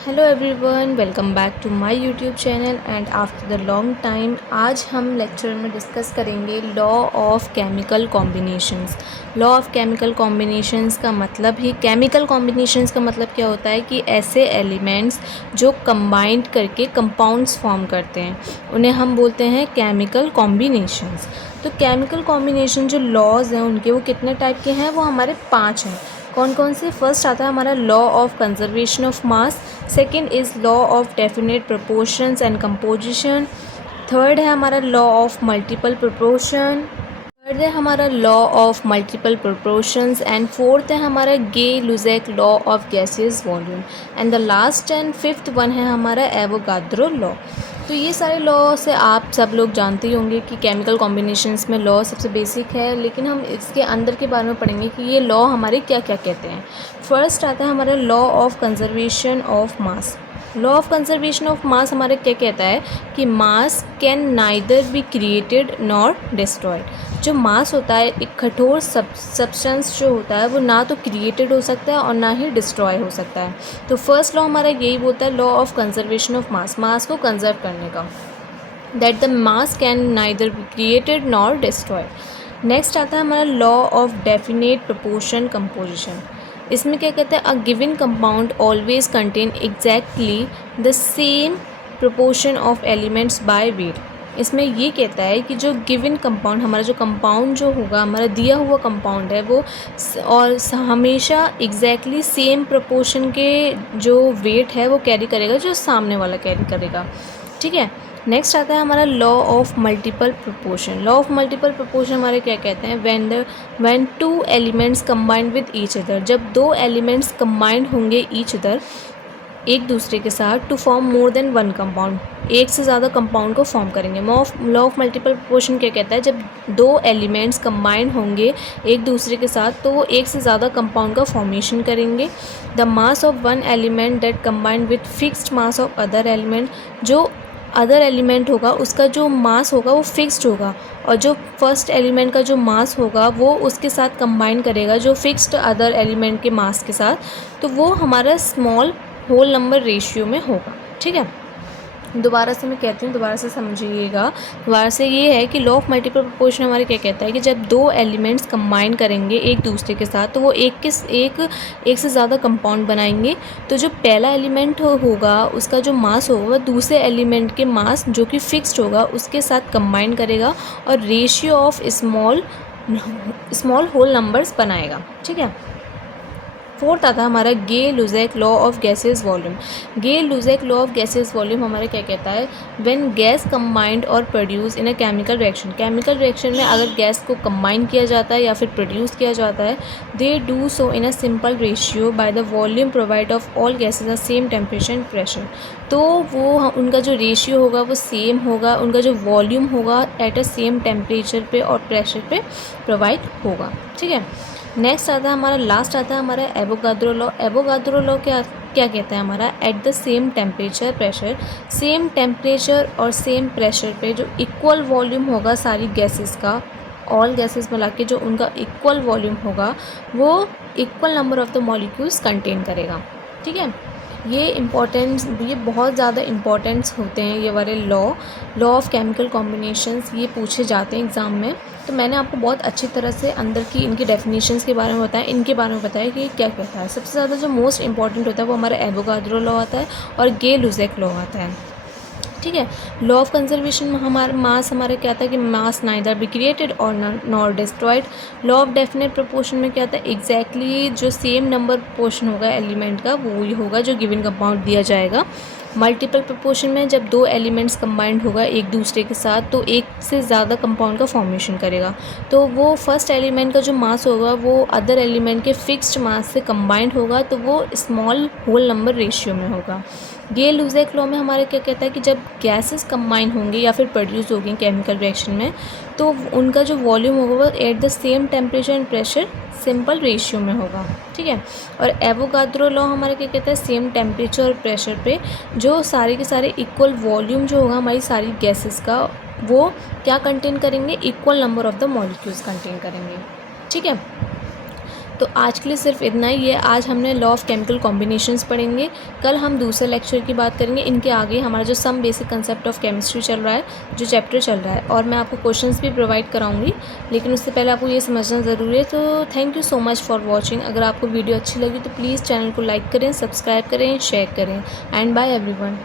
Hello everyone, welcome back to my YouTube channel and after the long time आज हम lecture में discuss करेंगे law of chemical combinations. Law of chemical combinations का मतलब ही chemical combinations का मतलब क्या होता है कि ऐसे एलिमेंट्स जो कंबाइंड करके कंपाउंड्स फॉर्म करते हैं उन्हें हम बोलते हैं केमिकल कॉम्बिनेशंस। तो केमिकल कॉम्बिनेशन जो लॉज हैं उनके वो कितने टाइप के हैं, वो हमारे 5 हैं। कौन कौन से? फर्स्ट आता है हमारा law of conservation of mass, second is law of definite proportions and composition, third है हमारा law of multiple proportion, third है हमारा law of multiple proportions and fourth है हमारा Gay Lussac law of gaseous volume and the last and fifth one है हमारा Avogadro law. तो ये सारे लॉ से आप सब लोग जानते ही होंगे कि केमिकल कॉम्बिनेशंस में लॉ सबसे बेसिक है, लेकिन हम इसके अंदर के बारे में पढ़ेंगे कि ये लॉ हमारे क्या क्या कहते हैं। फर्स्ट आता है हमारा law of conservation of mass. Law of conservation of मास हमारे क्या कहता है कि मास can neither be created nor destroyed. जो मास होता है, एक कठोर सब्सटेंस जो होता है, वो ना तो क्रिएटेड हो सकता है और ना ही डिस्ट्रॉय हो सकता है। तो फर्स्ट लॉ हमारा यही बोलता है, law of conservation of mass, mass को कंजर्व करने का, that the mass can neither be created nor destroyed. Next आता है हमारा law of definite proportion composition. इसमें क्या कहते हैं, a given compound always contain exactly the same proportion of elements by weight. इसमें ये कहता है कि जो गिवन कंपाउंड, हमारा जो कंपाउंड जो होगा, हमारा दिया हुआ कंपाउंड है, वो हमेशा एग्जैक्टली सेम प्रोपोर्शन के जो वेट है वो कैरी करेगा जो सामने वाला कैरी करेगा। ठीक है। नेक्स्ट आता है हमारा law of multiple proportion. Law of multiple proportion हमारे क्या कहते हैं, when two elements combined with each other, जब दो एलिमेंट्स कंबाइंड होंगे ईच अदर, एक दूसरे के साथ, to form more than one compound, एक से ज़्यादा कंपाउंड को फॉर्म करेंगे। लॉ ऑफ मल्टीपल प्रोपोर्शन क्या कहता है, जब दो एलिमेंट्स कंबाइंड होंगे एक दूसरे के साथ तो वो एक से ज़्यादा कंपाउंड का फॉर्मेशन करेंगे। The mass of one element that combined with fixed mass of other element, जो अदर एलिमेंट होगा उसका जो मास होगा वो फिक्स्ड होगा, और जो फर्स्ट एलिमेंट का जो मास होगा वो उसके साथ कंबाइन करेगा जो फिक्स्ड अदर एलिमेंट के मास के साथ, तो वो हमारा स्मॉल होल नंबर रेशियो में होगा। ठीक है। दोबारा से मैं कहती हूँ, दोबारा से समझिएगा। दोबारा से ये है कि लॉ ऑफ मल्टीपल प्रोपोर्शन हमारे क्या कहता है कि जब दो एलिमेंट्स कंबाइन करेंगे एक दूसरे के साथ तो वो एक से ज़्यादा कंपाउंड बनाएंगे, तो जो पहला एलिमेंट होगा उसका जो मास होगा वह दूसरे एलिमेंट के मास जो कि फिक्स्ड होगा उसके साथ कंबाइन करेगा और ratio of small whole numbers बनाएगा। ठीक है। फोर्थ आता है हमारा Gay Lussac law of gases volume. Gay Lussac law of gases volume हमारे क्या कहता है, व्हेन गैस कंबाइंड और produce in a chemical reaction, chemical reaction में अगर गैस को कंबाइन किया जाता है या फिर प्रोड्यूस किया जाता है, they do so in a simple ratio by the volume provide of all gases are same temperature and pressure. तो वो उनका जो रेशियो होगा वो सेम होगा, उनका जो वॉल्यूम होगा एट अ सेम टेम्परेचर पे और प्रेशर पे प्रोवाइड होगा। ठीक है। नेक्स्ट आता है हमारा, लास्ट आता है हमारा एवोगाद्रो लॉ। एवोगाद्रो लॉ क्या क्या कहता है हमारा, at the same temperature pressure, same temperature और सेम प्रेशर पे जो इक्वल वॉल्यूम होगा सारी गैसेस का, ऑल गैसेस मिला के जो उनका इक्वल वॉल्यूम होगा वो equal number of the molecules contain करेगा। ठीक है। ये बहुत ज़्यादा इम्पोर्टेंट्स होते हैं ये वाले लॉ ऑफ केमिकल कॉम्बिनेशंस, ये पूछे जाते हैं एग्ज़ाम में। तो मैंने आपको बहुत अच्छी तरह से अंदर की इनकी डेफिनेशंस के बारे में बताया, इनके बारे में बताया कि क्या कहता है। सबसे ज़्यादा जो मोस्ट इंपॉर्टेंट होता है वो हमारा एवोगाद्रो लॉ आता है और गे-लुज़ैक लॉ आता है। ठीक है। लॉ ऑफ कंजर्वेशन में हमारा मास हमारे क्या था कि मास नाइदर बी क्रिएटेड और nor destroyed. Law of definite proportion में क्या था, एग्जैक्टली जो सेम नंबर प्रोपोर्शन होगा एलिमेंट का वो ही होगा जो गिवन कंपाउंड दिया जाएगा। मल्टीपल प्रोपोर्शन में जब दो एलिमेंट्स कंबाइंड होगा एक दूसरे के साथ तो एक से ज़्यादा कंपाउंड का फॉर्मेशन करेगा, तो वो फर्स्ट एलिमेंट का जो मास होगा वो अदर एलिमेंट के फिक्स्ड मास से कंबाइंड होगा, तो वो स्मॉल होल नंबर रेशियो में होगा। गे-लुज़ैक लॉ में हमारे क्या कहता है कि जब गैसेस कंबाइन होंगे या फिर प्रोड्यूस होंगे केमिकल रिएक्शन में तो उनका जो वॉल्यूम होगा वो at the same temperature and pressure simple ratio में होगा। ठीक है। और एवोगाद्रो लॉ हमारे क्या कहता है, सेम टेम्परेचर और प्रेशर पे जो सारे के सारे इक्वल वॉल्यूम जो होगा हमारी सारी गैसेस का वो क्या कंटेन करेंगे, equal number of the molecules contain करेंगे। ठीक है। तो आज के लिए सिर्फ इतना ही है। आज हमने लॉ ऑफ केमिकल कॉम्बिनेशंस पढ़ेंगे। कल हम दूसरे लेक्चर की बात करेंगे। इनके आगे हमारा जो some basic concept of chemistry चल रहा है, जो चैप्टर चल रहा है, और मैं आपको क्वेश्चंस भी प्रोवाइड कराऊंगी, लेकिन उससे पहले आपको ये समझना ज़रूरी है। तो thank you so much for watching. अगर आपको वीडियो अच्छी लगी तो प्लीज़ चैनल को लाइक करें, सब्सक्राइब करें, शेयर करें, एंड बाय एवरीवन।